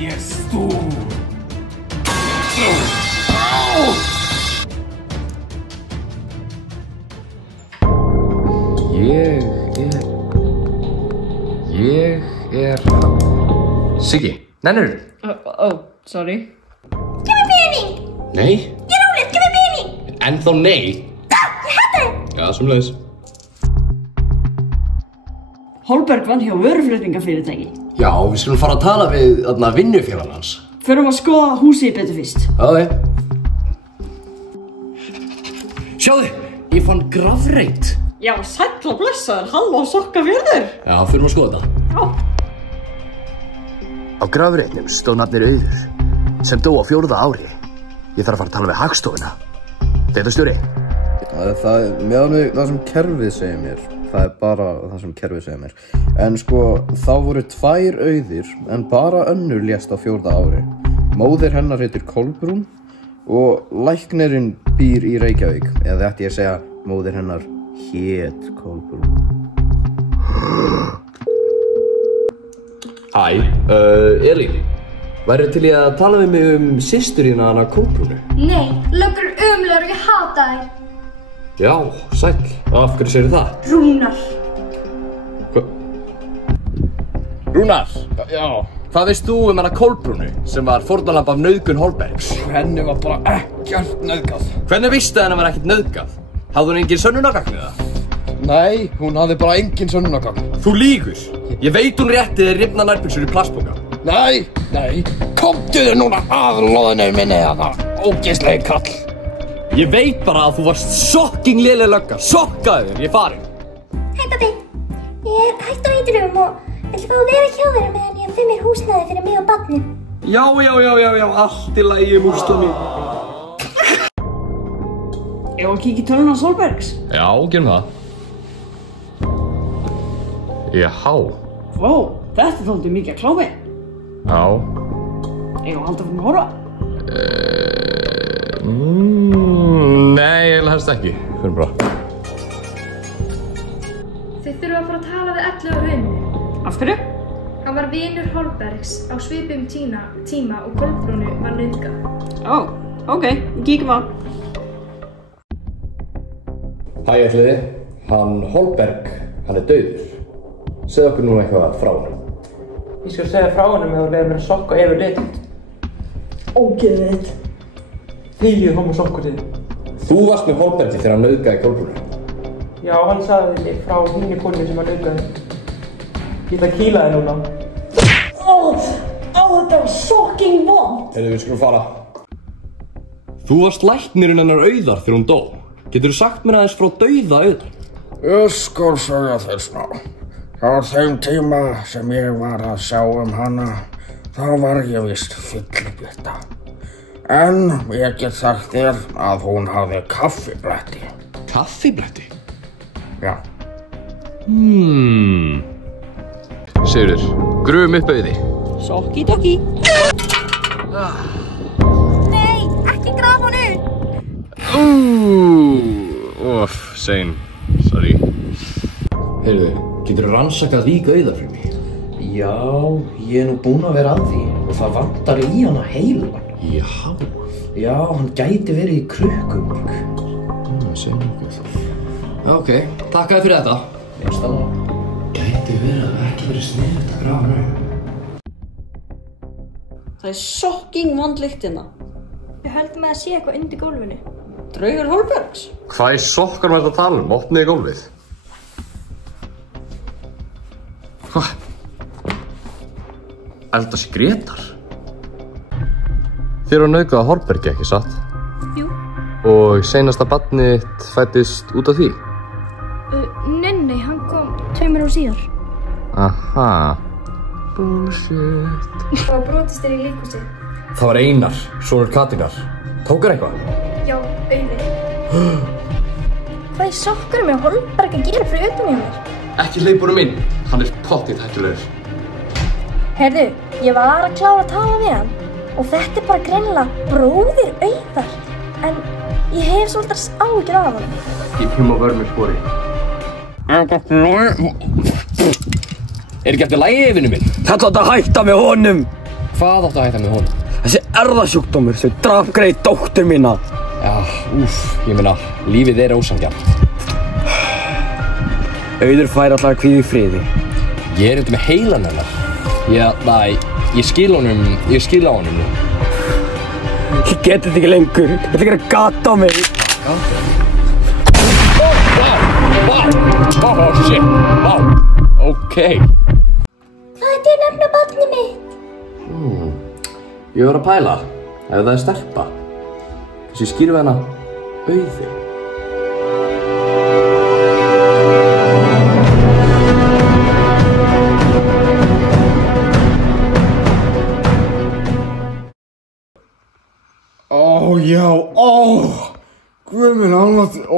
Yes, tú! Ég er... Siggi, nennirðu? Sorry. Gef mér pening! Nei. Ég er róleg, gef mér pening! Ennþá nei. Ég hata þig! Já, sömuleiðis. Holberg vann hjá vöruflutningafyrirtæki. Já, við skulum fara að tala við vinnufélagann hans. Förum að skoða húsið betur fyrst. Já, Sjáðu, ég fann grafreit. Já, sæll og blessaður, halló sokkafjörður. Já, förum að skoða þetta. Já. Á grafreitnum stóð nafnið Auður, sem dó á 4. ári. Ég þarf að fara að tala við Hagstofuna. Deildarstjóri. Það er meðan það sem kerfið segir mér. Það er bara það sem kerfið segir mér. En sko, þá voru 2 Auðir, en bara önnur lést á 4. ári. Móðir hennar heitir Kolbrún og læknirinn býr í Reykjavík. Eða ætti ég að segja, móðir hennar hét Kolbrún. Hæ, Elín. Værið til ég að tala við mig systurina hana Kolbrúnu? Nei, löggur ömurlegar og ég hata þær. Já, sæll. Af hverju segirðu það? Rúnar. Rúnar? Já. Hvað veist þú hana Kolbrúnu sem var fórnarlamb af nauðgun Holbergs? Henni var bara ekkert nauðgað. Hvernig vistu henni var ekkert nauðgað? Hafði hún engin sönnunargagn eða? Nei, hún hafði bara engin sönnunargagn. Þú lýgur. Ég veit hún rétti þér rifna nærbuxur í plastpoka. Nei, komdu þér núna að loðinu minni það, ógeðslegi kall. Ég veit bara að þú varst shocking léleg lögga. Shokkaði þér, ég er farin. Hæ pabbi, ég er hætt á eitrum og ætla fá að vera hjá þér meðan ég finn mér húsnæði fyrir mig og barnið. Já, allt í lagi, músla mín. Ég var að kíkja í töluna hans Holbergs. Já, gerum það. Jáhá. Vá, þetta er þóldið mikið að kláfi. Já. Ég var haldið fyrir að horfa. Nei, eiginlega helst ekki. Fyrir bara. Þið þurfa að fara að tala við 11 ára vinnu. Af hverju? Hann var vinur Holbergs á svipum tíma og Kolbrúnu var nauðgað. Ok, við kíkjum á. Hæ, ætliði. Hann Holberg, hann er dauður. Segðu okkur nú eitthvað frá honum. Ég skal segja frá honum ef þú leyfir mér að sokka yfir litið. Ógeðið þitt. Þegið homo sokkur þið. Þú varst með Holbergi þegar hann nauðgaði Kolbrúnu. Já, hann sagði mér frá hinni konu sem hann nauðgaði. Ég ætla að kýla þig núna. Þetta var shocking vond. Heyrðu, við skulum fara. Þú varst læknirinn hennar Auðar þegar hún dó. Geturðu sagt mér aðeins frá dauða Auðar? Ég skal segja þér smá. Á þeim tíma sem ég var að sjá hana, þá var ég víst fyllibita. En ég get sagt þér að hún hafði kaffibletti. Kaffibletti? Já. Sigurður, grufum upp Auði. Sokki-dokki. Nei, ekki graf honu! Sein. Sorry. Heyrðu, geturðu rannsakað lík Auðar fyrir mig? Já, ég er nú búinn að vera að því og það vantar í hana heilan. Já. Já, hann gæti verið í Krukkuborg. Segir nokkuð. Já, ok. Takk fyrir þetta. Minnst að það. Gæti verið að ekki verið sniðugt að grafa hana. Það er shocking vond lykt hérna. Við höldum að sé eitthvað undir gólfinu. Draugur Holbergs. Hvað í sokkar var þetta að tala um? Opniði gólfið. Hvað? Eldar sig Grétar? Þér var nauðgað að Holbergi, ekki satt? Jú. Og seinasta barnið þitt fæddist út af því? Nei, hann kom 2 ára síðar. Aha. Bullshit. Það var brotist þér í líkhúsi. Það var Einar, sonur Katrínar. Tókar eitthvað? Já, Auði. Hvað í sokkarum er Holberg að gera fyrir utan hjá mér? Ekki hleypa honum inn. Hann pottþétt hættulegur. Heyrðu, ég var að klára að tala við hann og þetta bara greinilega bróðir Auðar. En ég hef svolítið áhyggjur af honum. Ég pjum á vörn með spori. Ekki eftir lagi, vinur minn? Þetta átti að hætta með honum. Hvað átti að hætta með honum? Þessi erfðasjúkdómur sem drap greið dóttur mína. Já, ég meina, lífið ósanngjarnt. Auður fær alltaf að hvíla í friði. Ég undir með heilan hennar. Ég skil á honum nú. Ég geti þetta ekki lengur. Ég ætla ekki að gata á mig. Gata? Vá, shit, vá, ok. Hvað er þér nefna barnið mitt? Ég var að pæla, ef það er stelpa. Þessi skýrðu hana Auði. Já, guð minn almáttugur,